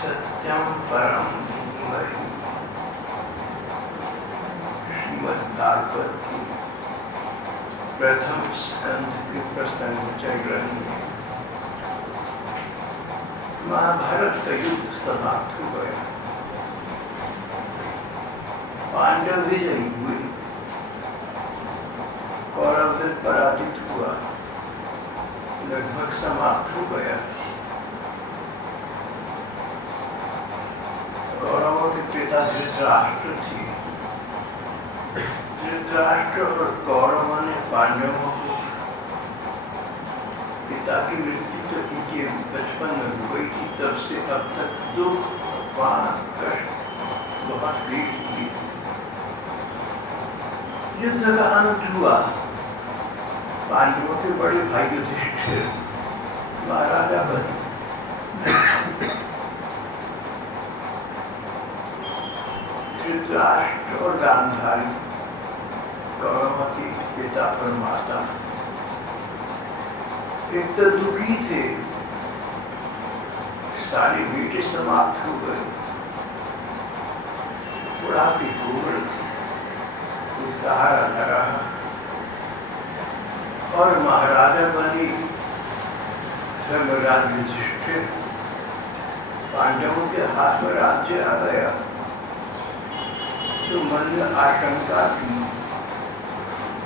सत्यम परम धीमहि। श्रीमद्भागवत की प्रथम स्कंध के प्रसंग चल रहे हैं। महाभारत का युद्ध समाप्त हो गया। पांडव विजयी हुए, कौरव दल पराजित हुआ, लगभग समाप्त हो गया। कौरवों के पिता धृतराष्ट्र थे। धृतराष्ट्र और कौरवों ने पांडवों को, पिता की मृत्यु तो इनके बचपन में हो गई थी, तब से अब तक दुख, अपमान, कष्ट बहुत क्लेश की। युद्ध का अंत हुआ। पांडवों के बड़े भाई युधिष्ठिर महाराजा बने। धृतराष्ट्र और गांधारी कौरवों के पिता और माता एक तो दुखी थे, सारे बेटे समाप्त हो गए, बुढ़ापे हो गए थे, कोई सहारा न रहा। और महाराजा बनी धर्मराज युधिष्ठिर, पांडवों के हाथ में राज्य आ गया तो मन में आशंका थी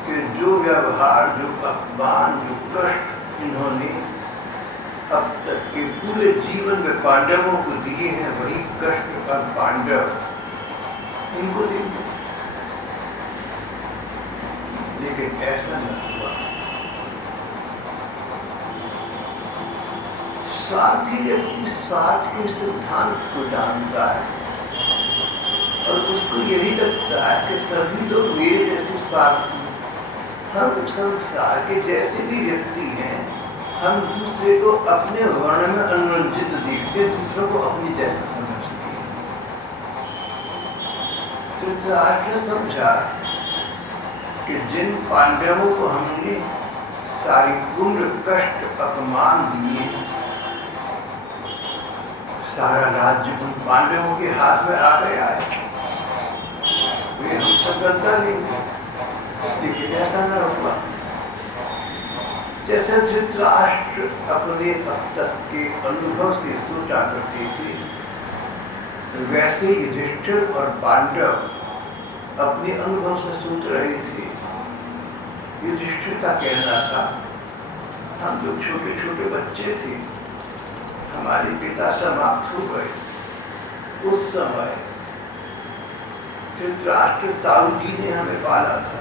कि जो व्यवहार, जो अपमान, जो कष्ट इन्होंने अब तक के पूरे जीवन में पांडवों को दिए हैं, वही कष्ट अब पांडव इनको देंगे। लेकिन ऐसा न हुआ। स्वार्थी व्यक्ति स्वार्थ के सिद्धांत को जानता है और उसको यही लगता है कि सभी लोग मेरे जैसे स्वार्थी। हम संसार के जैसे भी व्यक्ति हैं, हम दूसरे को अपने वर्ण में अनुरंजित देखते, दूसरों को अपनी जैसा समझते हैं। धृतराष्ट्र समझा कि जिन पांडवों को हमने सारी उम्र कष्ट अपमान दिए, सारा राज्य उन पांडवों के हाथ में आ गया है, वे हम सफलता लेंगे। लेकिन ऐसा न हुआ। जैसे धृतराष्ट्र अपने अब तक के अनुभव से सोचा करते थे, वैसे युधिष्ठिर और पांडव अपने अनुभव से सोच रहे थे। युधिष्ठिर का कहना था, हम लोग छोटे छोटे बच्चे थे, हमारे पिता समाप्त हो गए। उस समय धृतराष्ट्र ताऊ जी ने हमें पाला था,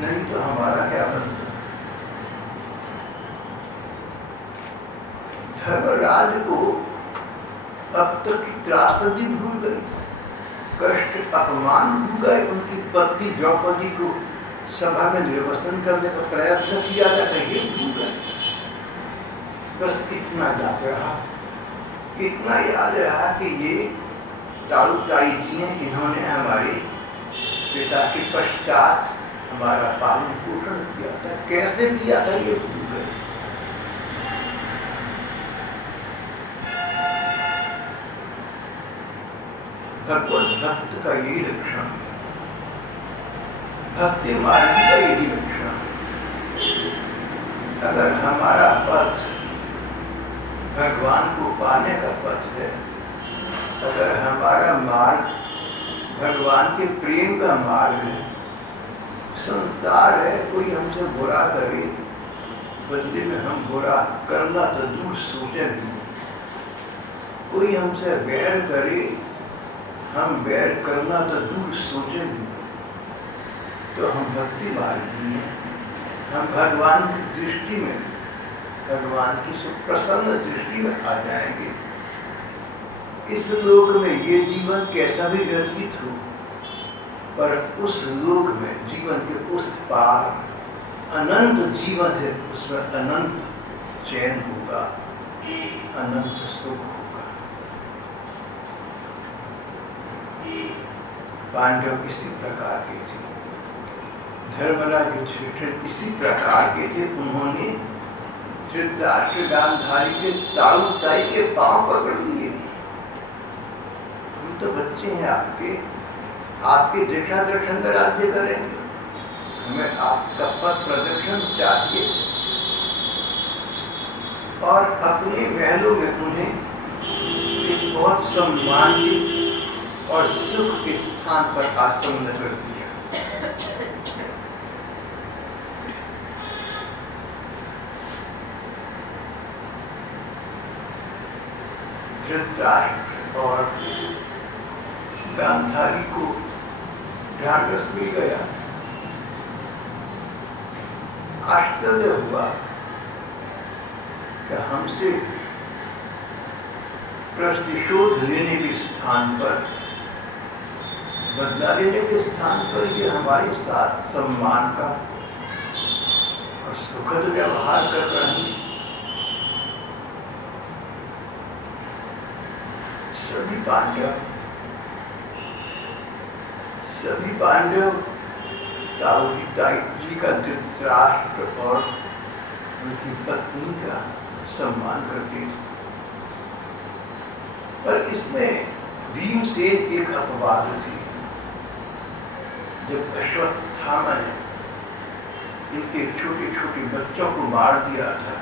नहीं तो हमारा क्या बनता। धर्मराज को अब तक की त्रासदी भूल गई, कष्ट अपमान भूल गए। उनकी पत्नी द्रौपदी को सभा में निर्वसन करने का प्रयत्न किया जाता, ये भूल गए। बस इतना याद रहा, इतना याद रहा कि ये ताऊ ताई जी हैं, इन्होंने हमारे पिता के पश्चात हमारा पालन पोषण किया था। कैसे किया था ये भूल गए। भगवत भक्त का यही लक्षण, भक्ति मार्ग का यही लक्षण। अगर हमारा पथ भगवान को पाने का पथ है, अगर हमारा मार्ग भगवान के प्रेम का मार्ग है, संसार है, कोई हमसे बुरा करे, बदले में हम बुरा करना तो दूर सोचे नहीं। कोई हमसे बैर करे, हम बैर करना तो दूर सोचे नहीं। तो हम भक्ति मार्गी हैं। हम भगवान की दृष्टि में, भगवान की सुप्रसन्न दृष्टि में आ जाएंगे। इस लोक में ये जीवन कैसा भी व्यतीत हो, पर उस लोक में जीवन के उस पार अनंत जीवन है, उसमें अनंत चैन होगा, अनंत सुख होगा। पांडव इसी प्रकार के थे, धर्मराज युधिष्ठिर इसी प्रकार के थे। उन्होंने धृतराष्ट्र गांधारी के ताऊ ताई के पांव पकड़ लिए। तो बच्चे हैं आपके, आपके दिशा दर्शन में राज्य करेंगे, हमें आपका पथ प्रदर्शन चाहिए। और अपने महलों में उन्हें एक बहुत सम्मानित और सुख के स्थान पर आसन्न कर दिया। धृतराष्ट्र और गांधारी को ढांढस मिल गया। आश्चर्य हुआ कि हमसे प्रतिशोध लेने के स्थान पर, बदला लेने के स्थान पर ये हमारे साथ सम्मान का और सुखद व्यवहार कर रहे हैं। सभी पांडव ताऊ जी का धृतराष्ट्र और उनकी पत्नी का सम्मान करते थे। पर इसमें भीमसेन एक अपवाद थी। जब अश्वत्थामा ने इनके छोटे छोटे बच्चों को मार दिया था,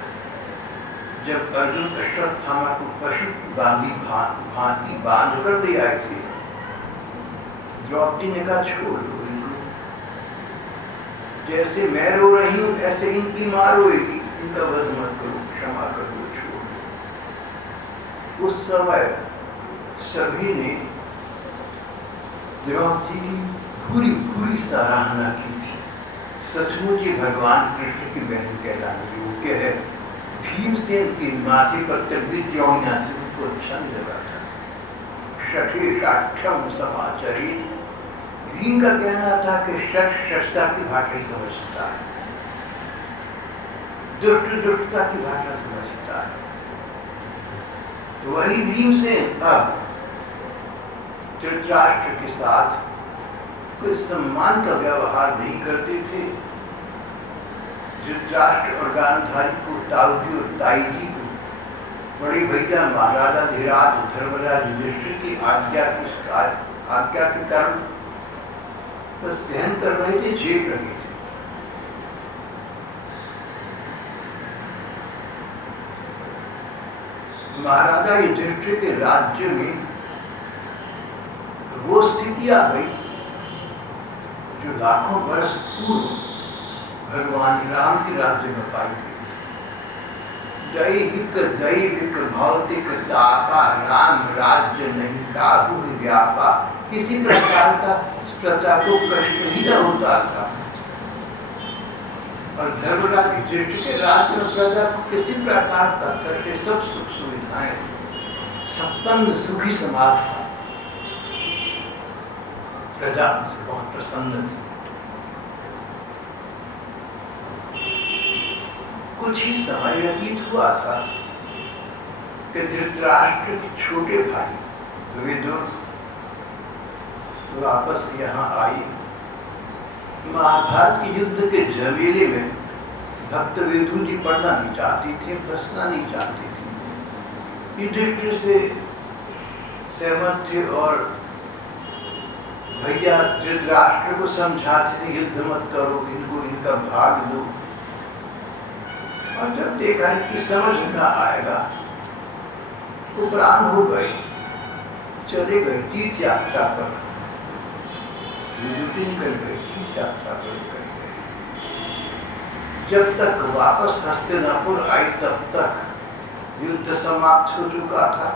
जब अर्जुन अश्वत्थामा को पशु की भांति बांध कर दे आए थे, द्रौपदी ने कहा छोड़ दो इनको, जैसे मैं रो रही हूं ऐसे इनकी मां रोएगी, इनका वध मत करो, क्षमा कर दो, छोड़ दो। उस समय सभी ने द्रौपदी की पूरी पूरी सराहना की थी। सचमुच ये भगवान कृष्ण की बहन कहलाने योग्य है। भीमसेन के माथे पर तभी त्योनियां थी, उनको अच्छा नहीं लगा था। षठे साक्षम समाचरित, भीम का कहना था कि षठ षठता की भाषा समझता है, दुष्ट दुष्टता की भाषा समझता है। तो वही भीमसेन अब धृतराष्ट्र के साथ कोई सम्मान का व्यवहार नहीं करते थे। धृतराष्ट्र और गांधारी को, ताऊजी और ताईजी को बड़े भैया महाराजा धीराज धर्मराज युधिष्ठिर की आज्ञा के कारण बस सहन कर रहे थे, झेल रहे थे। महाराजा युधिष्ठिर के राज्य में वो स्थिति आ गई जो लाखों वर्ष पूर्व भगवान राम के राज्य में पाई गई। दैविक भौतिक तापा, राम राज्य नहीं काबू व्यापा। किसी प्रकार का प्रजा को कष्ट ही न होता था। और धर्मराज युधिष्ठिर के राज्य में प्रजा को किसी प्रकार का कष्ट, सब सुख सुविधाएं, संपन्न सुखी समाज था। प्रजा उनसे बहुत प्रसन्न थी। कुछ ही समय व्यतीत हुआ था कि धृतराष्ट्र के छोटे भाई विदुर वापस यहाँ आई। महाभारत के युद्ध के झमेले में भक्त विदुर जी पढ़ना नहीं चाहती थी, बसना नहीं चाहती थी। युधिष्ठिर से सहमत थे और भैया धृतराष्ट्र को समझाते थे युद्ध मत करो, इनको इनका भाग दो। और जब देखा इनकी समझ न आएगा, उपराम हो गए, चले गए तीर्थ यात्रा पर। निकल गए तीर्थ यात्रा पर निकल गए। जब तक वापस हस्तिनापुर आई तब तक युद्ध समाप्त हो चुका था,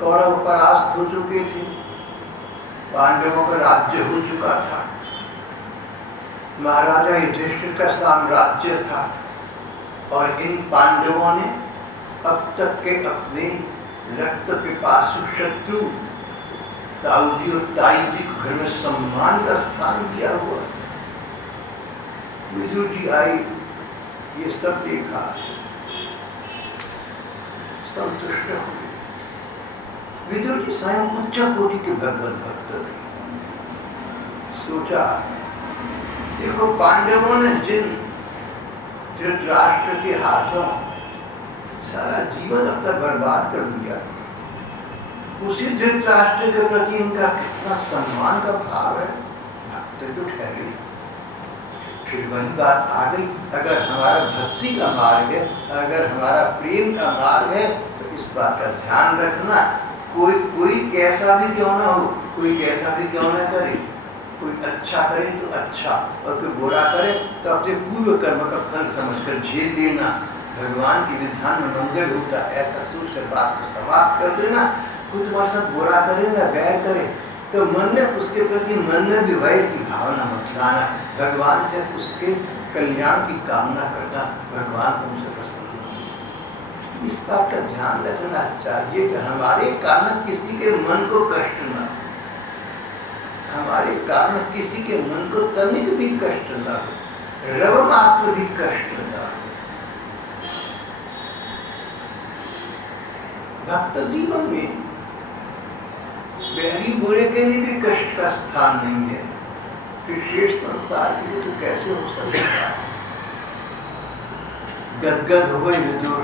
कौरव परास्त हो चुके थे, पांडवों का राज्य हो चुका था, महाराजा युधिष्ठिर का साम्राज्य था। और इन पांडवों ने अब तक के अपने रक्त पिपासु शत्रु ताऊजी और ताईजी को घर में सम्मान का स्थान दिया हुआ था। विदुर जी आई, ये सब देखा, संतुष्ट हो गए। विदुर जी स्वयं उच्च कोटि के भगवत भक्त थे। सोचा, देखो पांडवों ने जिन धृतराष्ट्र के हाथों सारा जीवन अब तक बर्बाद कर दिया, उसी धृतराष्ट्र के प्रति इनका कितना सम्मान का भाव है, भक्त तो ठहरी। फिर वही बात आ गई, अगर हमारा भक्ति का मार्ग है, अगर हमारा प्रेम का मार्ग है, तो इस बात का ध्यान रखना, कोई कैसा भी क्यों ना हो, कोई कैसा भी क्यों ना करे, कोई अच्छा करे तो अच्छा और कोई बुरा करे तो अपने पूर्व कर्म का फल समझकर झेल लेना। भगवान के विधान में मंगल होता, ऐसा सोचकर बात को समाप्त कर देना। कोई तुम्हारे साथ बुरा करे ना बैर करे तो मन में उसके प्रति मन में भी वैर की भावना मत लाना। भगवान से उसके कल्याण की कामना करना, भगवान तुमसे प्रसन्न हो। इस बात का ध्यान रखना चाहिए कि हमारे कारण किसी के मन को कष्ट ना, हमारे कारण किसी के मन को तनिक भी कष्ट ना हो, रव मात्र भी कष्ट ना हो। भक्त जीवन में बैरी बुरे के लिए भी कष्ट का स्थान नहीं है, फिर शेष संसार के लिए तो कैसे हो सकता है। गदगद हुए विदुर,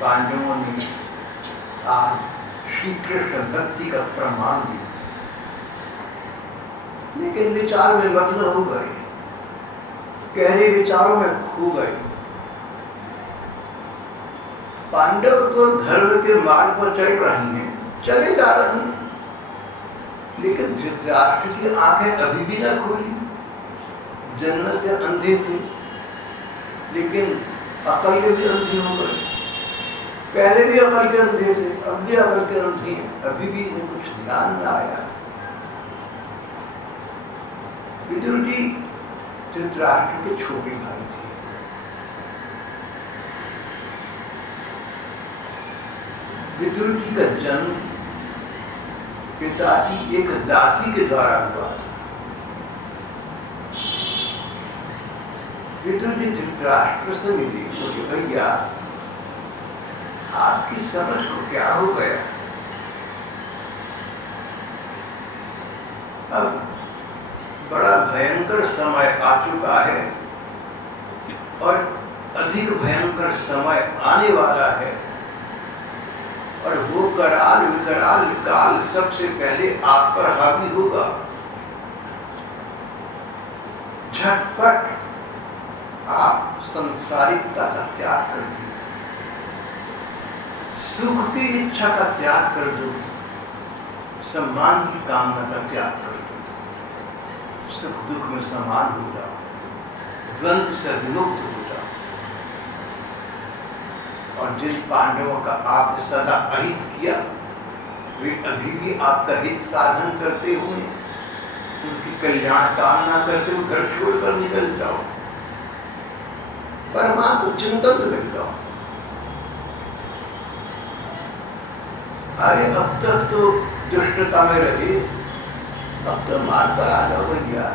पांडवों ने आज श्री कृष्ण भक्ति का प्रमाण दिया, लेकिन विचार में मग्न हो गए, गहरे विचारों में खो गए। पांडव तो धर्म के मार्ग पर चल रहे हैं, चले जा रहे हैं, लेकिन धृतराष्ट्र की आंखें अभी भी न खुली। जन्म से अंधे थे, लेकिन अकल के भी अंधे हो गए। पहले भी अकल के अंधे थे, अब भी अकल के अंधे हैं, अभी भी इन्हें कुछ ध्यान न आया। विदुर जी धृतराष्ट्र के छोटे भाई थे। विदुर जी का जन्म पिता की एक दासी के द्वारा हुआ था। विदुर जी धृतराष्ट्र से मिले, बोले भैया आपकी समझ को क्या हो गया, अब बड़ा भयंकर समय आ चुका है और अधिक भयंकर समय आने वाला है, और वो कराल विकराल काल सबसे पहले आप पर हावी होगा। झटपट आप संसारिकता का त्याग कर दो, सुख की इच्छा का त्याग कर दो, सम्मान की कामना का त्याग कर दो, सुख दुख में समान हो जाओ, द्वंद्व से विमुक्त हो जाओ। और जिन पांडवों का आपने सदा अहित किया, वे अभी भी आपका हित साधन करते हुए, उनकी कल्याण कामना करते हुए घर छोड़कर निकल जाओ, परमात्म चिंतन लग जाओ। अरे अब तक तो दुष्टता में रहे, अब तो मार्ग पर आ जाओ भैया।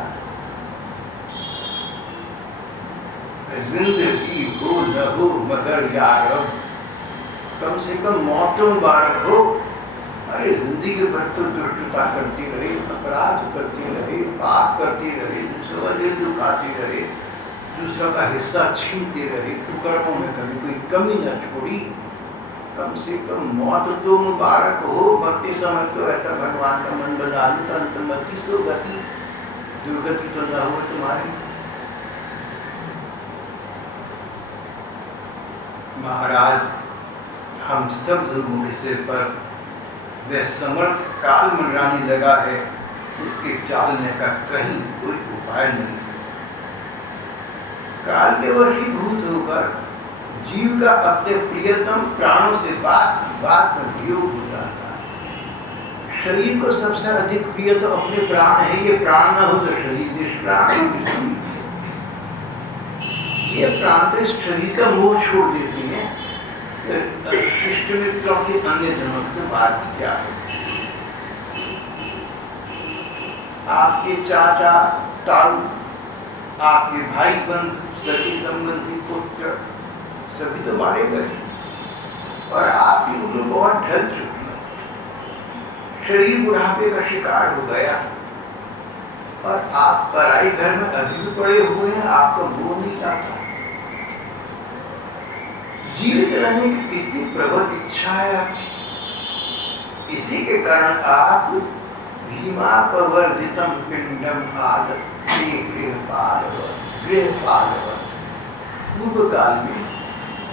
जिंदगी हो न हो मगर यार कम से कम मौत तो मुबारक हो। अरे जिंदगी भर तो दुष्टता करती रहे, अपराध करती रहे, पाप करती रहे, दूसरों को दुखाती रहे, दूसरों का हिस्सा छीनते रहे, कुकर्मों में कभी कोई कमी न छोड़ी। कम से कम मौत तो मुबारक हो। मरते समय तो ऐसा भगवान का मन बना लो, अंतमति सो गति, दुर्गति तो न हो तुम्हारी। महाराज, हम सब लोगों के सिर पर वह समर्थ काल मंडराने लगा है, इसके टालने का कहीं कोई उपाय नहीं। काल के वशीभूत होकर जीव का अपने प्रियतम प्राणों से बात में वियोग हो जाता है। शरीर को सबसे अधिक प्रिय तो अपने प्राण है, ये प्राण न हो तो शरीर निष्प्राण। ये प्राण तो इस शरीर का मोह छोड़ देती हैं, तो इष्ट मित्रों के अन्य जन्मों के बाद क्या है। आपके चाचा ताऊ, आपके भाई बंधु, सभी संबंधी, पुत्र सभी तो मारे गए, और आपकी उम्र बहुत ढल चुकी है, शरीर बुढ़ापे का शिकार हो गया, और आप पराई घर में अभी भी पड़े हुए हैं, आपका मोह नहीं जाता। जीवित रहने की कितनी प्रबल इच्छा है आपकी। इसी के कारण आप भीमापवर्जितम पिंडम आदत्ते गृहपालवत्। पूर्व काल में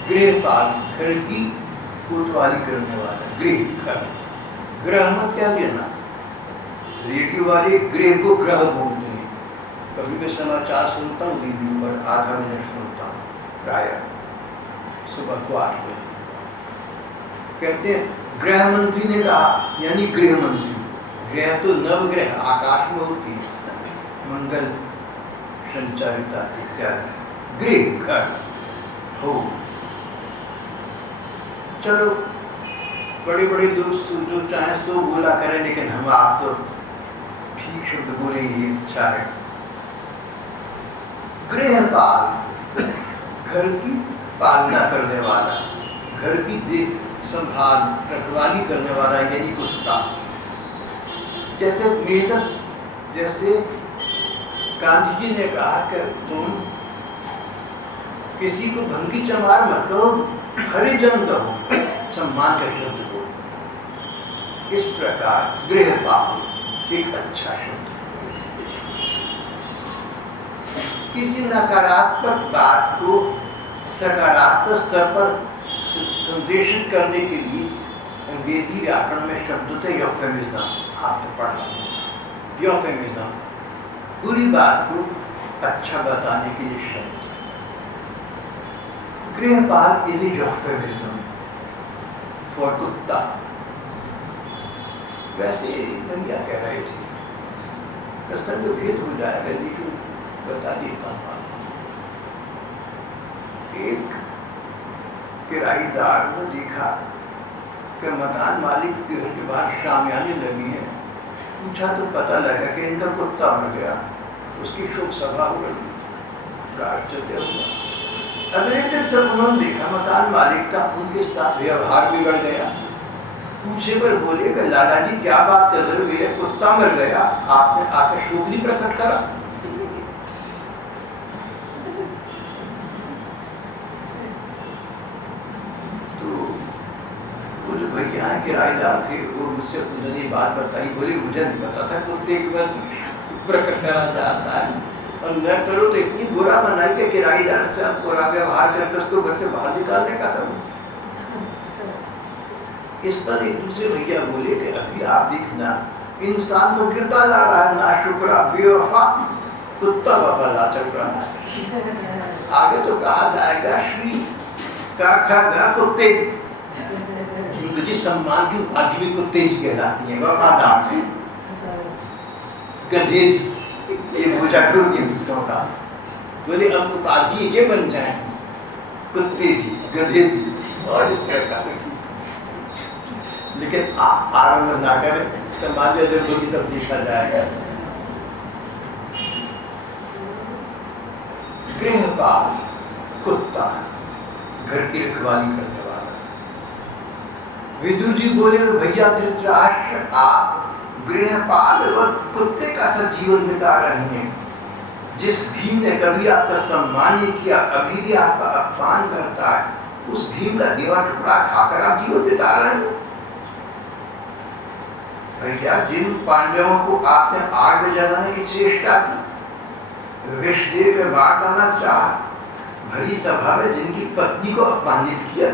गृहपाल, घर की कोतवाली करने वाला, गृह, ग्रह मत क्या देना। रेडियो वाले गृह को ग्रह बोलते हैं। कभी मैं समाचार सुनता हूँ रेडियो पर, आधा मिनट सुनता हूँ प्राय सुबह को 8 बजे। कहते हैं गृह मंत्री ने कहा, यानी गृह मंत्री। ग्रह तो नवग्रह आकाश में होती है, मंगल संचारिता इत्यादि। गृह घर हो। चलो बड़े बड़े लोग जो चाहे सो बोला करें, लेकिन हम आप तो ठीक शब्द बोले, ये अच्छा है। गृहपाल, घर की पालना करने वाला, घर की देख संभाल रखवाली करने वाला, यानी कुत्ता। जैसे वेदक, जैसे गांधी जी ने कहा कि तुम किसी को भंगी चमार मत कहो, हरिजन कहो, सम्मान का शब्द को। इस प्रकार गृहपाल एक अच्छा शब्द। किसी नकारात्मक बात को सकारात्मक स्तर पर संदेशित करने के लिए अंग्रेजी व्याकरण में शब्द होते हैं यूफेमिज्म। आपने पढ़ा यूफेमिज्म, बुरी बात को अच्छा बताने के लिए शब्द। गृहपाल इज यूफेमिज्म फॉर कुत्ता। वैसे भैया कह रहे थे, प्रसंग भेद हो जाएगा, लेकिन बता देता हूँ। एक किराएदार ने देखा कि मकान मालिक के घर के बाहर शामियाने लगी है। पूछा तो पता लगा कि इनका कुत्ता मर गया। उसकी शोक सभा हो रही, प्रायश्चित हुआ। अगले दिन जब उन्होंने देखा मकान मालिक का उनके साथ व्यवहार बिगड़ गया, पूछे पर बोले कि लाला जी क्या बात कर रहे हो, मेरा कुत्ता मर गया, आपने आकर शोक नहीं प्रकट करा। भैया किराएदार थे, वो मुझसे उन्होंने बात बताई। बोले मुझे नहीं पता था कुत्ते के बाद प्रकट करा जाता है, और न करो तो इतनी बुरा बनाई कि किराएदार से आप बुरा व्यवहार करके उसको घर से बाहर निकालने का था। इस पर एक दूसरे भैया बोले कि अभी आप देखना, इंसान तो गिरता जा रहा है, ना शुक्रा बेवफा, कुत्ता वफादार चल रहा है। आगे तो कहा जाएगा श्री का खा गा कुत्ते जी, सम्मान की उपाधि भी कुत्ते जी कहलाती है, वफादार है। गधे जी, ये बोझा क्यों दिए दूसरों का। बोले अब उपाधि ये बन जाए, कुत्ते जी, गधे जी, और इस प्रकार की। लेकिन आप आरंभ ना करें, समाज में जब होगी तब देखा जाएगा। गृहपाल कुत्ता, घर की रखवाली करने वाला। विदुर जी बोले भैया धृतराष्ट्र, आप गृहपाल और कुत्ते का सा जीवन बिता रहे हैं। जिस भीम ने कभी आपका सम्मान नहीं किया, अभी भी आपका अपमान करता है, उस भीम का देवा टुकड़ा खाकर आप जीवन बिता रहे हैं। भैया जिन पांडवों को आपने आग में जलाने की चेष्टा की, विष दे कर मार डालना चाहा, भरी सभा में जिनकी पत्नी को अपमानित किया,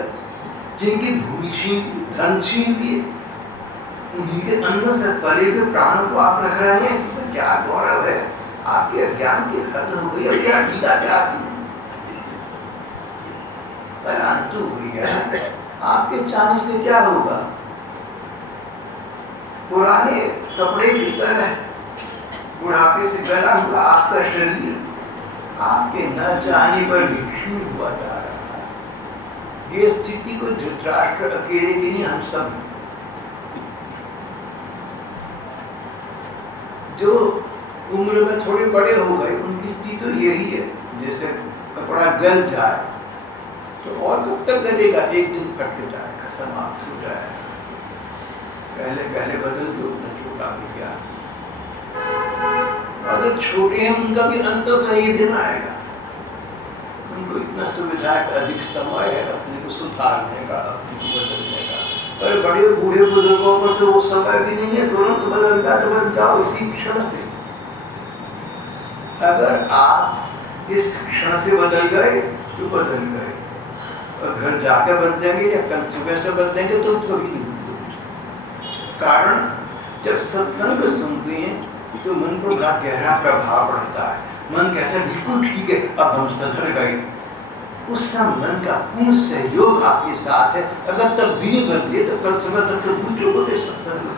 जिनकी भूमि छीन, धन छीन दिए, उन्हीं के अन्न से पले हुए प्राणों को आप रख रहे हैं। तो क्या गौरव है, आपके अज्ञान की हद हो गई। अब क्या गीता क्या परंतु भैया आपके चाहने से क्या होगा। पुराने कपड़े की तरह बुढ़ापे से गला हुआ आपका शरीर आपके न चाहने पर भी क्षीण हुआ जा रहा है। ये स्थिति को धृतराष्ट्र अकेले की नहीं, हम सब जो उम्र में थोड़े बड़े हो गए उनकी स्थिति तो यही है। जैसे कपड़ा गल जाए तो और कब तक गलेगा, एक दिन फट जाएगा, समाप्त हो जाएगा। पहले पहले बदल दो, छोटा भी क्या, और जो छोटे हैं उनका भी अंत तो ये दिन आएगा। उनको इतना सुविधा का अधिक समय है अपने को सुधारने का, अपने को बदलने का। पर बड़े बूढ़े बुजुर्गों पर तो वो समय भी नहीं है, तुरंत बदल जाओ इसी क्षण से। अगर आप इस क्षण से बदल गए तो बदल गए, और घर जाकर बदलेंगे या कल सुबह से बदलेंगे तो कभी नहीं बदलोगे। कारण जब सत्संग सुनते हैं तो मन पर बड़ा गहरा प्रभाव पड़ता है। मन कहता है बिल्कुल ठीक है, अब हम सुधर गए। उस समय मन का पूर्ण सहयोग आपके साथ है। अगर तब भी नहीं बदले तो कल सुबह तक तो भूल चुकोगे सत्संग।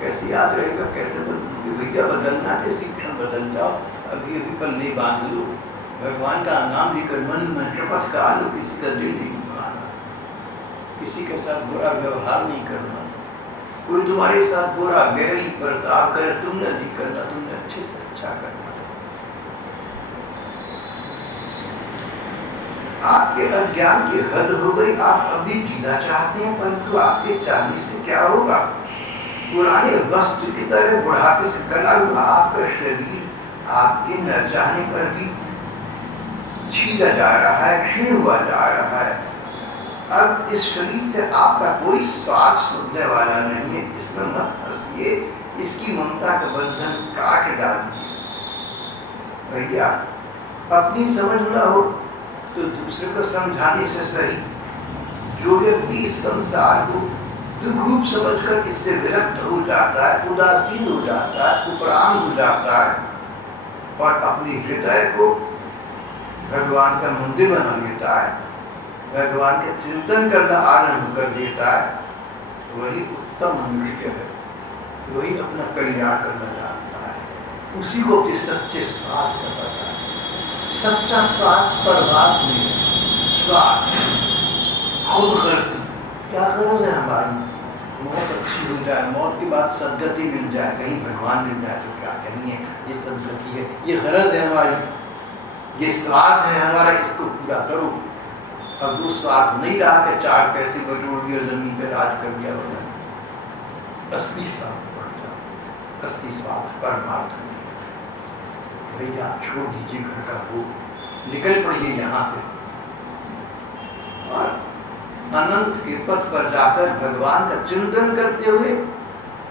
कैसे याद रहेगा, कैसे बदलोगे? भैया बदलना के शिक्षण बदल जाओ, अभी अभी पल्ले बांध लो, भगवान का नाम लेकर मन में शपथ का लो, किसी का दिल नहीं दुखाना, किसी के साथ बुरा व्यवहार नहीं करना, कोई तुम्हारे साथ बुरा गहरी बर्ताव करे तुमने नहीं करना, तुमने अच्छे से अच्छा करना। आपके अज्ञान की हद हो गई, आप अभी जीना चाहते हैं, परंतु आपके चाहने से क्या होगा? पुराने वस्त्र की तरह बुढ़ापे से गला हुआ आपका शरीर आपके न चाहने पर भी छीना जा रहा है, क्षीण हुआ जा रहा है। अब इस शरीर से आपका कोई स्वार्थ सुनने वाला नहीं है, इसमें मत फंसिए, इसकी ममता का बंधन काट डालिए। भैया अपनी समझ न हो तो दूसरे को समझाने से सही। जो व्यक्ति इस संसार को दुख समझकर इससे विरक्त हो जाता है, उदासीन हो जाता है, उपराम हो जाता है और अपनी हृदय को भगवान का मंदिर बना लेता है, भगवान के चिंतन करना आरंभ कर देता है, वही उत्तम मनुष्य है, वही अपना कल्याण करना जानता है। उसी को अपने सच्चे स्वार्थ का पता है। सच्चा स्वार्थ परमात्मा में है। स्वार्थ खुद गर्ज, क्या गरज है हमारी? मौत अच्छी हो जाए, मौत के बाद सदगति मिल जाए, कहीं भगवान मिल जाए तो क्या कहेंगे, ये सदगति है, ये गरज है हमारी, ये स्वार्थ है हमारा, इसको पूरा करो। अब वो स्वार्थ नहीं रहा कि 4 पैसे बटोर दिए और जमीन पर राज कर दिया, वरना असली स्वार्थ बढ़ जाए। असली स्वार्थ परमार्थ में। भैया छोड़ दीजिए घर का भोग, निकल पड़िए यहाँ से और अनंत के पथ पर जाकर भगवान का चिंतन करते हुए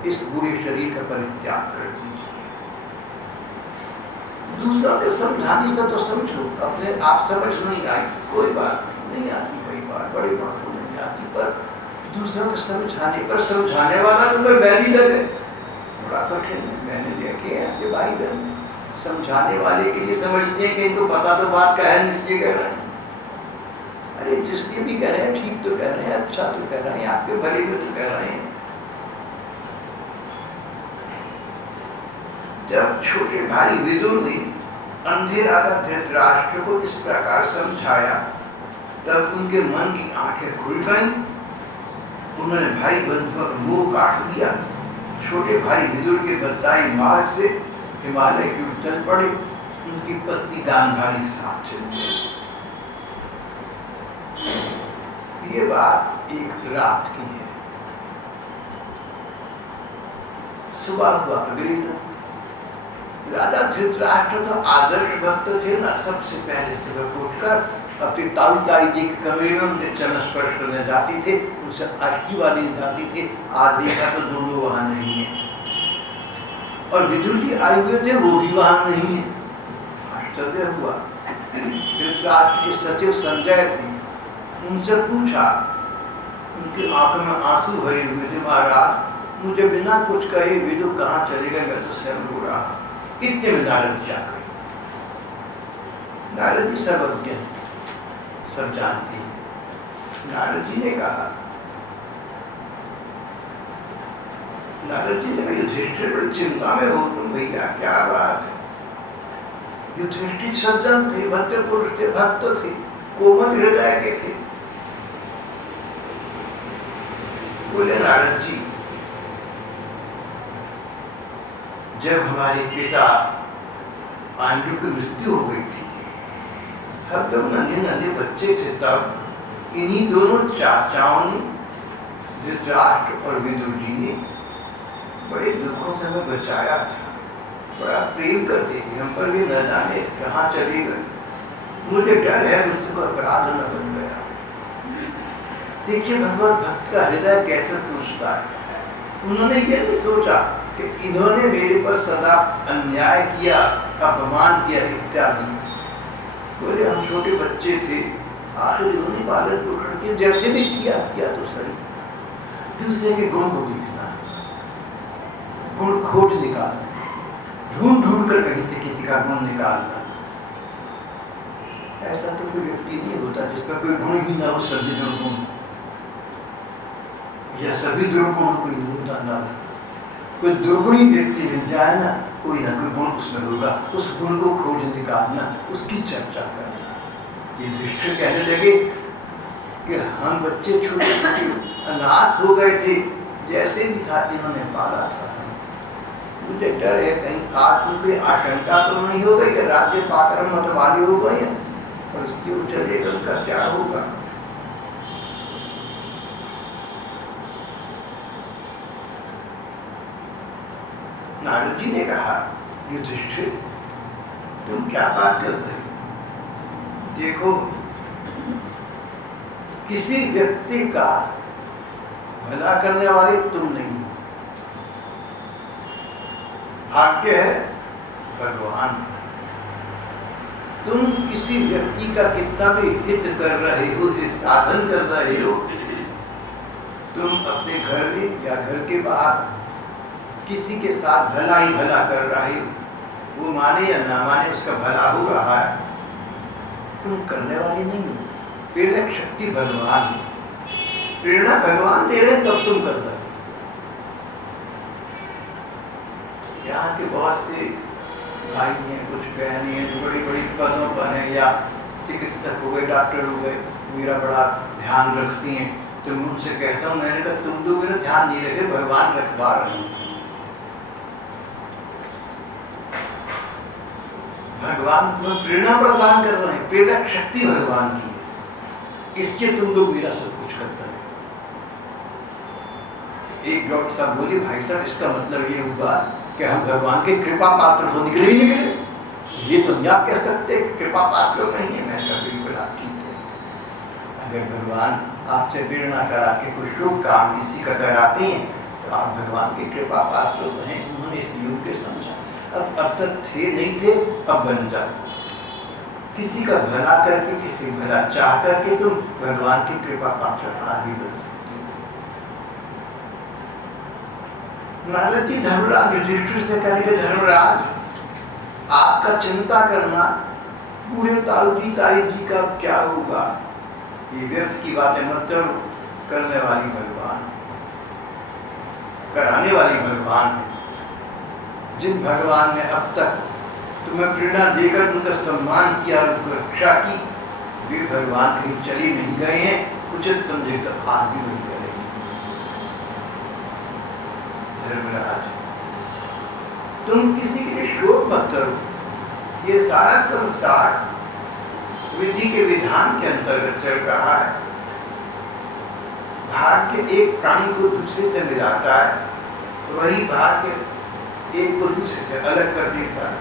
इस बुरे शरीर का परित्याग कर दीजिए। दूसरा के समझाने से तो समझो, अपने आप समझ नहीं आई कोई बात नहीं आती, कई बार बड़ी बात नहीं आती, पर दूसरों को समझाने पर समझाने वाला तुम्हें बैरी लगे, बड़ा कठिन है। मैंने देखे ऐसे भाई बहन समझाने वाले के लिए समझते हैं कि इनको पता तो बात का है नहीं, इसलिए कह रहे हैं। अरे जिसलिए भी कह रहे हैं ठीक तो कह रहे हैं, अच्छा तो कह रहे हैं, आपके भले में तो कह रहे हैं। जब छोटे भाई विदुर ने अंधे राजा धृतराष्ट्र को इस प्रकार समझाया तब उनके मन की आंखें खुल गईं। उन्होंने भाई बंधुओं का मुंह काट दिया। छोटे भाई विदुर के बताए मार्ग से हिमालय की ओर चल पड़े। उनकी पत्नी गांधारी साथ चल गई। ये बात एक रात की है। सुबह हुआ अगले दिन राजा धृतराष्ट्र तो आदर्श भक्त थे ना, सबसे पहले सुबह उठकर अपनी ताई जी के कमरे में उनके चरण स्पर्श करने जाती थे, उनसे आशीर्वाद जाती थी। आज देखा तो दोनों वहां नहीं है और विदुर जी आए हुए थे, वो भी वहां नहीं है। आश्चर्य हुआ। धृतराष्ट्र के सचिव संजय थे, उनसे पूछा, उनकी आंखों में आंसू भरे हुए थे, महाराज मुझे बिना कुछ कहे विदुर कहाँ चले गए, मैं तो स्वयं रो रहा। इतने में नारद जी आ गए। नारद जी सर्वज्ञ सब जानती है। नारद जी ने कहा, नारद जी ने कहा युधिष्ठिर बड़ी चिंता में हो तुम भैया, क्या बात है? युधिष्ठिर सज्जन थे, भद्र पुरुष थे, भक्त थे, कोमल हृदय के थे। बोले नारद जी, जब हमारे पिता पांडु की मृत्यु हो गई थी, हम लोग नन्हे नन्हे बच्चे थे, तब इन्हीं दोनों चाचाओं ने, धृतराष्ट्र और विदुर जी ने बड़े दुखों से हमें बचाया था। बड़ा प्रेम करते थे हम पर, भी न जाने कहाँ चले गए। मुझे डर है मुझको अपराध न बन गया। देखिए भगवत भक्त का हृदय कैसे सोचता है। उन्होंने ये नहीं सोचा कि इन्होंने मेरे पर सदा अन्याय किया, अपमान किया इत्यादि। बोले हम छोटे बच्चे थे, आखिर इन्होंने पालन पोषण किया, जैसे भी किया तो सही। दूसरे के गुण को देखना, गुण खोज निकालना, ढूंढ कर कहीं से किसी का गुण निकालना। ऐसा तो कोई व्यक्ति नहीं होता जिसका कोई गुण ही ना हो, सभी दुर्गुण या सभी दुर्गुणों कोई न्यूनता ना हो। कोई दुर्गुणी व्यक्ति मिल जाए ना, कोई ना कोई गुण उसमें होगा, उस गुण को खोज निकालना, उसकी चर्चा करना। ये युधिष्ठिर कहने लगे कि हम बच्चे छोटे छोटे अनाथ हो गए थे, जैसे भी था इन्होंने पाला था। मुझे डर है कहीं आज उनकी आशंका तो नहीं हो गई कि राज्य पाकर मतवाली हो गए हैं और इसकी चलेगा उनका क्या होगा। नारद जी ने कहा युधिष्ठिर तुम क्या बात कर रहे हो? देखो किसी व्यक्ति का भला करने वाले तुम नहीं, भाग्य है भगवान। तुम किसी व्यक्ति का कितना भी हित कर रहे हो, हित साधन कर रहे हो, तुम अपने घर में या घर के बाहर किसी के साथ भला ही भला कर रहे हो, वो माने या ना माने उसका भला हो रहा है, तुम करने वाली नहीं हो। प्रेरक शक्ति भगवान, प्रेरणा भगवान दे रहे तब तुम कर रहे हो। यहाँ के बहुत से भाई हैं, कुछ बहनें हैं जो बड़ी बड़ी पदों पर हैं या चिकित्सक हो गए, डॉक्टर हो गए, मेरा बड़ा ध्यान रखती हैं। तो मैं उनसे कहता हूँ, मैंने कहा तुम तो मेरा ध्यान नहीं रखे, भगवान रखवा रहे हैं। भगवान तुम्हें प्रेरणा प्रदान कर रहे हैं, प्रेरक शक्ति भगवान की है, इसलिए तुम लोग मेरा सब कुछ कर रहे हो। एक डॉक्टर साहब बोले भाई साहब इसका मतलब ये हुआ कि हम भगवान के कृपा पात्र तो निकले ही निकले, ये तो नहीं आप कह सकते कृपा पात्र नहीं है। मैं कहा बिल्कुल आप ठीक है। अगर भगवान आपसे प्रेरणा करा के कोई शुभ काम किसी का कराते हैं तो आप भगवान के कृपा पात्र तो हैं। उन्होंने इस युग के समझा, अब तक थे नहीं थे, अब बन जाए। किसी का भला करके, किसी भला चाह करके तुम भगवान की कृपा पात्र आदि बन सकते हो। नारद जी धर्मराज युधिष्ठिर से कहने के धर्मराज आपका चिंता करना बूढ़े ताऊ जी ताई जी का क्या होगा, ये व्यर्थ की बातें मत करो। करने वाली भगवान, कराने वाली भगवान है। जिन भगवान ने अब तक तुम्हें प्रेरणा देकर उनका सम्मान किया, उनको रक्षा की, वे भगवान कहीं चले नहीं गए हैं। उचित समझे तो आज भी वही करेंगे। धर्मराज तुम किसी के लिए शोक मत करो। ये सारा संसार विधि के विधान के अंतर्गत चल रहा है। भाग्य एक प्राणी को दूसरे से मिलाता है, वही भाग्य एक को दूसरे से अलग कर देता है।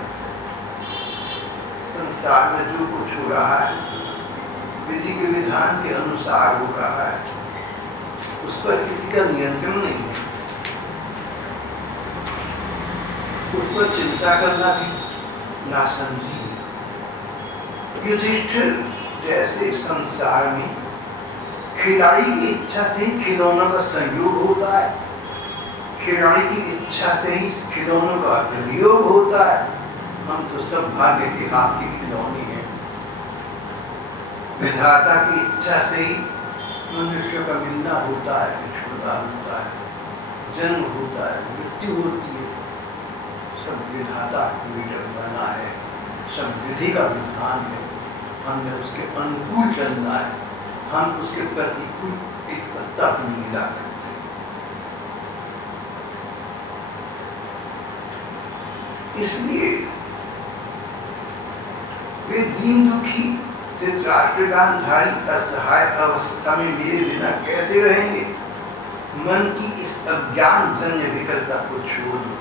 संसार में जो कुछ हो रहा है विधि के विधान के अनुसार हो रहा है, उस पर किसी का नियंत्रण नहीं है। उस पर चिंता करना भी नासमझी है। युधिष्ठिर जैसे संसार में खिलाड़ी की इच्छा से ही खिलौनों का संयोग होता है, खिलाड़ी की इच्छा से ही खिलौनों का वियोग होता है। हम तो सब भाग्य के हाथ के खिलौने हैं। विधाता की इच्छा से ही मनुष्य का मिलना होता है, बिछड़ना होता है, जन्म होता है, मृत्यु होती है। सब विधाता की बना है, सब विधि का विधान है। हमने उसके अनुकूल चलना है, हम उसके प्रतिकूल एक पत्ता भी नहीं हिला सकते। इसलिए वे दीन दुखी धृतराष्ट्रदानधारी असहाय अवस्था में मेरे बिना कैसे रहेंगे। मन की इस अज्ञान जन्य विकलता को छोड़ दो।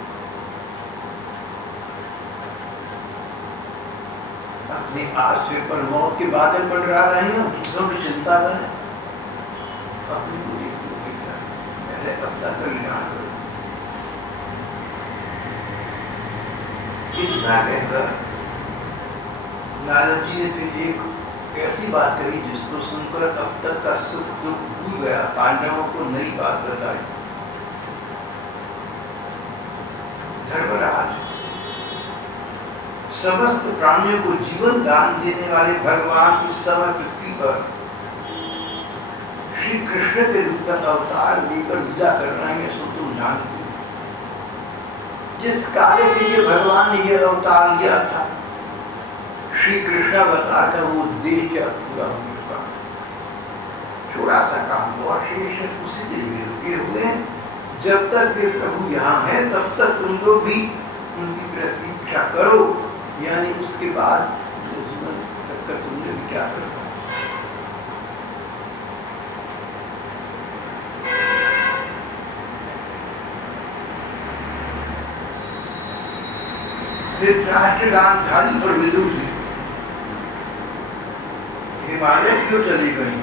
अब नहीं आज सिर पर मौत के बादल मंडरा रहे हैं, दूसरों की चिंता करें, अपनी को देखो, पहले अपना कल्याण करो। इतना कहकर नारद जी ने फिर एक ऐसी बात कही जिसको सुनकर अब तक का सुख दुख भूल गया पांडवों को नई बात बताई। धर्मराज, समस्त प्राणियों को जीवन दान देने वाले भगवान इस समय पृथ्वी पर श्री कृष्ण के रूप में अवतार लेकर लीला कर रहे हैं, सो तुम जानते हो। जिस कार्य के लिए भगवान ने यह अवतार लिया था, श्री कृष्ण अवतार का वो उद्देश्य पूरा हो चुका। थोड़ा सा काम और शेष उसी के लिए रुके हुए हैं। जब तक वे प्रभु यहाँ हैं तब तक तुम लोग भी उनकी प्रतीक्षा करो, यानी उसके बाद जीवन रखकर तुमने भी क्या करना। धृतराष्ट्र गांधारी और विदुर जी हिमालय क्यों चली गई,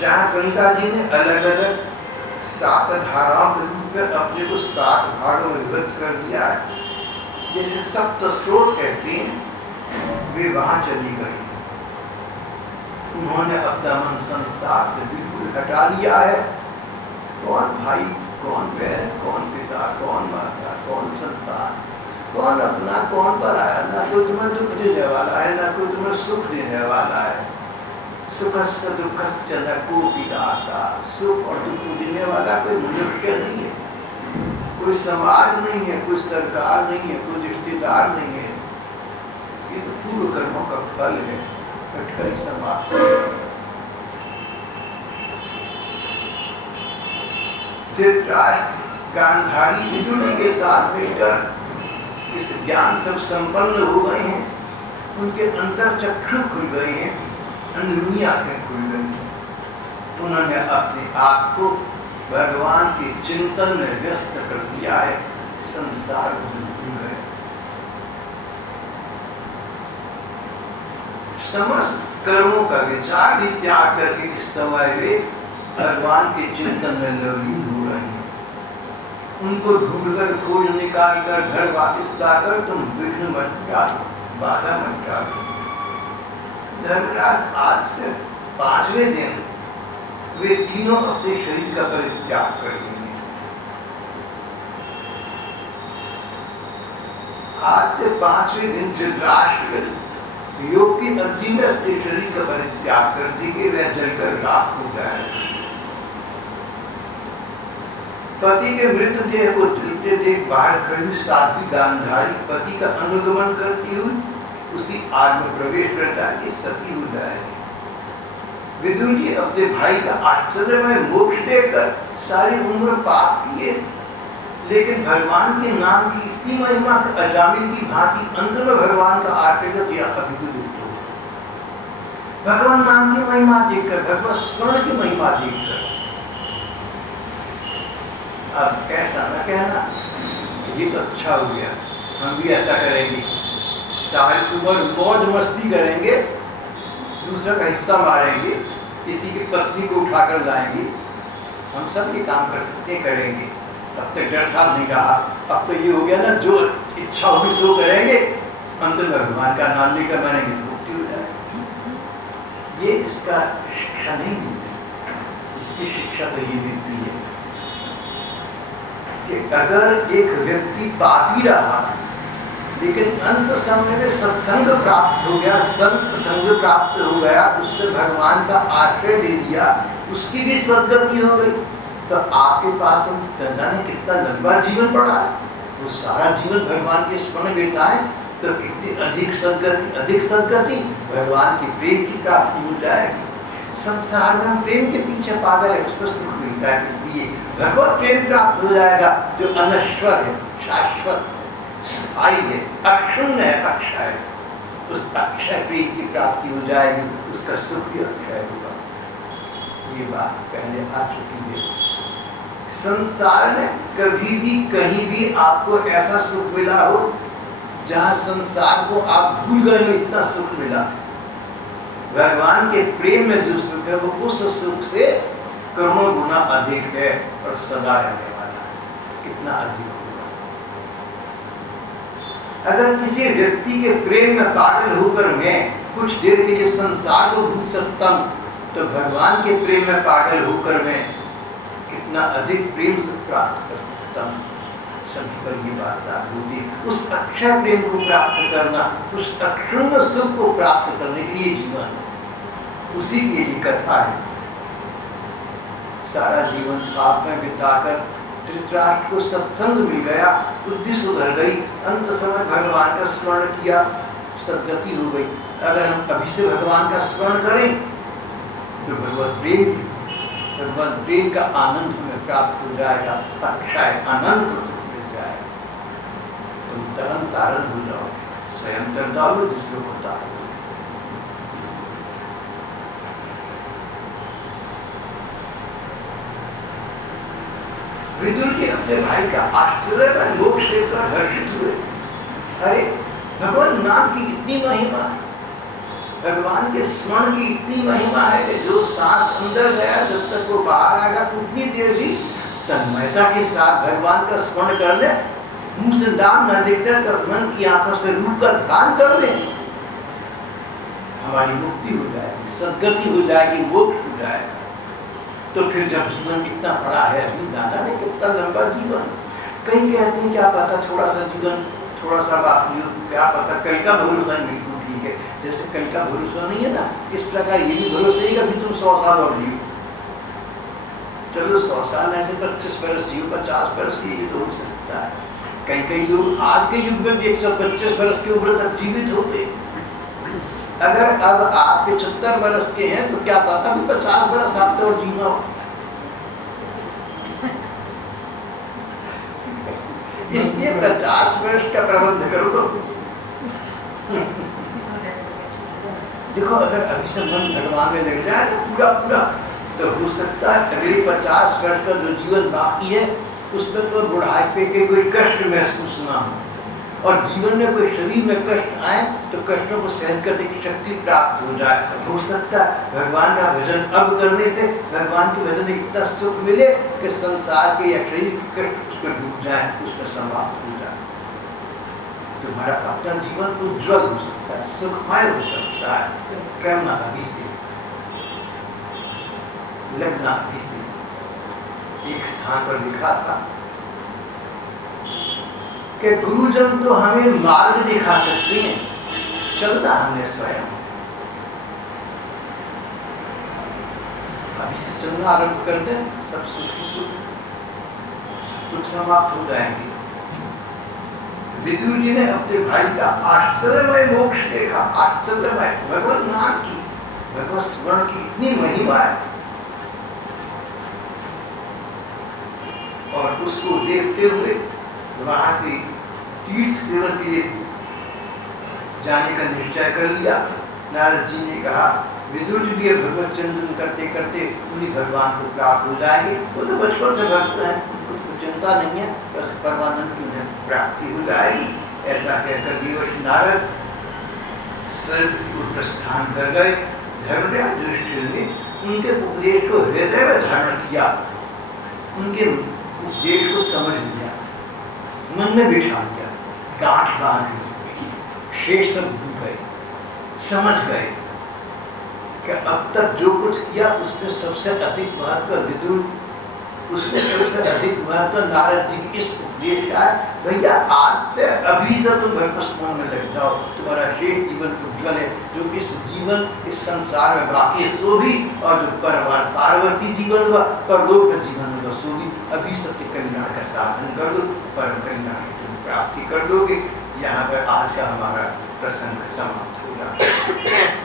जहाँ गंगा जी ने अलग अलग 7 धाराओं के रूप में अपने को 7 भागों में विभक्त कर दिया है, जैसे सप्त स्रोत कहते हैं, वे वहां चली गई। उन्होंने अपना मन संसार से बिल्कुल हटा लिया है। कौन भाई, कौन बहन, कौन पिता, कौन माता, कौन संतान, कौन अपना, कौन पराया, ना कोई तुम्हें दुख देने वाला है, ना कोई तुम्हें सुख देने वाला है। सुखस्य दुखस्य न कोपि दाता, सुख और दुख देने वाला कोई मनुष्य नहीं है, कोई समाज नहीं है, कोई सरकार नहीं है, कोई रिश्तेदार नहीं है। ये तो पूर्व कर्मों का फल है, कठिनाई समाप्त। धृतराष्ट्र गांधारी विदुर के साथ मिलकर इस ज्ञान सब संपन्न हो गए हैं, उनके अंतर चक्षु खुल गए हैं, अंदरूनी आंखें खुल गई। उन्होंने अपने आप को भगवान के चिंतन में व्यस्त कर दिया है, संसार भूल गए। समस्त कर्मों का विचार भी त्याग करके इस समय वे भगवान के चिंतन में लवलीन हो रहे हैं। उनको ढूंढकर खोज निकाल कर घर वापस लाकर तुम विघ्न मत डालो, बाधा मत डालो। धर्मराज, आज से 5वें दिन वे तीनों अपने शरीर का परित्याग कर देंगे। आज से 5वें दिन धृतराष्ट्र योग की अग्नि में अपने शरीर का परित्याग कर देंगे, वह जलकर राख हो जाएगा। पति के मृतदेह को जलते देख बाहर खड़ी साध्वी गांधारी पति का अनुगमन करती हुई उसी आग में प्रवेश करता है कि सती हो जाएगी। विदुर जी अपने भाई का आश्चर्यमय मोक्ष देखकर सारी उम्र पाप किए, लेकिन भगवान के नाम की इतनी महिमा अजामिल की भांति अंत में भगवान का आश्रय दिया अभियुक्त हो। भगवान नाम की महिमा देखकर, भगवान स्मरण की महिमा देखकर, अब ऐसा न कहना ये तो अच्छा हो गया, हम भी ऐसा करेंगे, सारी उम्र मौज मस्ती करेंगे, दूसरा का हिस्सा मारेंगे, किसी की पत्नी को उठाकर लाएंगे, हम सब ये काम कर सकते करेंगे। अब तक डर था नहीं रहा, अब तो ये हो गया ना, जो इच्छा होगी सो करेंगे, अंत में भगवान का नाम लेकर मरेंगे, मुक्ति हो जाएगी। ये इसका शिक्षा नहीं मिलती, इसकी शिक्षा तो ये मिलती है कि अगर एक व्यक्ति पापी रहा लेकिन अंत समय में सत्संग प्राप्त हो गया, संत संग प्राप्त हो गया, उसने भगवान का आश्रय दे दिया, उसकी भी सद्गति हो गई, तो आपके पास तो जाने कितना लंबा जीवन पड़ा है, वो सारा जीवन भगवान के स्मरण बिताए तो कितनी अधिक सद्गति भगवान के प्रेम की प्राप्ति हो जाएगी। संसार में हम प्रेम के पीछे पागल है, उसको सुख मिलता है, इसलिए भगवत प्रेम प्राप्त हो जाएगा जो अनश्वर है, शाश्वत है, स्थायी है, अक्षुण्ण है, अक्षय है। उस अक्षय प्रेम की प्राप्ति हो जाएगी, उसका सुख भी अक्षय होगा। ये बात पहले आ चुकी है। संसार में कभी भी कहीं भी आपको ऐसा सुख मिला हो जहाँ संसार को आप भूल गए हो, इतना सुख मिला। भगवान के प्रेम में जो सुख है वो उस सुख से करोड़ों गुना अधिक है और सदा रहने वाला है। कितना अधिक होगा। अगर किसी व्यक्ति के प्रेम में पागल होकर मैं कुछ देर के लिए संसार को भूल सकता हूँ, तो भगवान के प्रेम में पागल होकर मैं कितना अधिक प्रेम से प्राप्त कर सकता हूँ। सभी पर ये बात होती, उस अक्षय प्रेम को प्राप्त करना, उस अक्षुण्ण सुख को प्राप्त करने के लिए जीवन, उसी के लिए कथा है। सारा जीवन पाप में बिताकर धृतराष्ट्र को सत्संग मिल गया, बुद्धि सुधर गई, अंत समय भगवान का स्मरण किया, सद्गति हो गई। अगर हम अभी से भगवान का स्मरण करें तो भगवत प्रेम का आनंद हमें प्राप्त हो जाएगा, अक्षय अनंत सुख मिल जाएगा। तुम तरन तारण हो जाओ, स्वयं तर डालो, दूसरों को तारो। विदुर जी अपने भाई का आश्चर्य में मोक्ष देखकर हर्षित हुए। अरे भगवान नाम की इतनी महिमा है, भगवान के स्मरण की इतनी महिमा है कि जो सांस अंदर गया जब तक वो बाहर आएगा उतनी देर भी तन्मयता के साथ भगवान का स्मरण कर ले, मुंह से नाम न दिखता तो मन की आंखों से रूप का ध्यान कर ले, हमारी मुक्ति हो जाएगी, सद्गति हो जाएगी, मोक्ष हो जाएगा। तो फिर जब जीवन इतना बड़ा है, अभी दादा ने कितना लंबा जीवन, कहीं कहते हैं क्या पता थोड़ा सा जीवन थोड़ा सा बाकी हो, क्या पता, कल का भरोसा बिल्कुल ठीक है। जैसे कल का भरोसा नहीं है ना, इस प्रकार ये भी भरोसा है कि अभी तुम 100 साल और जियो। चलो 100 साल ऐसे 25 बरस जियो, 50 बरस ये तो हो सकता है। कई लोग आज के युग में भी 125 बरस की उम्र तक जीवित होते। अगर अब आप 75 बरस के हैं तो क्या पता भी 50 बरस आपको और जीना हो। इसलिए 50 वर्ष का प्रबंध करो। तो देखो अगर अभी से मन भगवान में लग जाए ना पूरा, तो हो सकता है अगले 50 वर्ष का जो जीवन बाकी है उसमें तो बुढ़ापे के कोई कष्ट महसूस ना हो, और जीवन में कोई शरीर में कष्ट आए तो कष्टों को सहन करने की शक्ति प्राप्त हो जाए। हो सकता है भगवान का भजन अब करने से भगवान के भजन में इतना सुख मिले कि संसार के या शरीर के कष्ट उस पर डूब जाए, उसमें समाप्त हो जाए। तुम्हारा अपना जीवन उज्ज्वल हो सकता है, सुखमय हो सकता है। करना अभी से, लगना अभी से। एक स्थान पर लिखा था कि गुरुजन तो हमें मार्ग दिखा सकते हैं, चलना हमने स्वयं। अभी से चलना आरंभ कर दें, सब सुख समाप्त हो जाएंगे। विदुर जी ने अपने भाई का आश्चर्यमय मोक्ष देखा, आश्चर्यमय भगवान नाम की, भगवत स्मरण की इतनी महिमा है, और उसको देखते हुए वहां से तीर्थ सेवन के लिए जाने का निश्चय कर लिया। नारद जी ने कहा विदुर जी भी भगवत चिंतन करते करते उन्हीं भगवान को प्राप्त हो जाएंगे। वो तो बचपन से भक्त हैं, उसको चिंता नहीं है, बस परमानंद की उन्हें प्राप्ति हो जाएगी। ऐसा कहकर देवर्षि नारद स्वर्ग की ओर प्रस्थान कर गए। धर्मराज युधिष्ठिर ने उनके उपदेश को हृदय में धारण किया, उनके उपदेश को समझ लिया, मन में बिठा लिया, गांठ बांध ली, शेष सब भूल गए, समझ गए कि अब तक जो कुछ किया उसमें सबसे अधिक महत्व विदुर, उसमें सबसे अधिक महत्व नारद जी की इस उपदेश का है। भैया आज से अभी से तुम भगवत स्मरण में लग जाओ, तुम्हारा शेष जीवन उज्ज्वल है। जो इस जीवन इस संसार में बाकी है सो भी, और जो पारवर्ती जीवन हुआ, परलोक में जीवन होगा सो भी, अभी सत्य कल्याण का साधन कर दो, परम कल्याण की तुम प्राप्ति कर लोगे। यहाँ पर आज का हमारा प्रसंग समाप्त हो रहा है।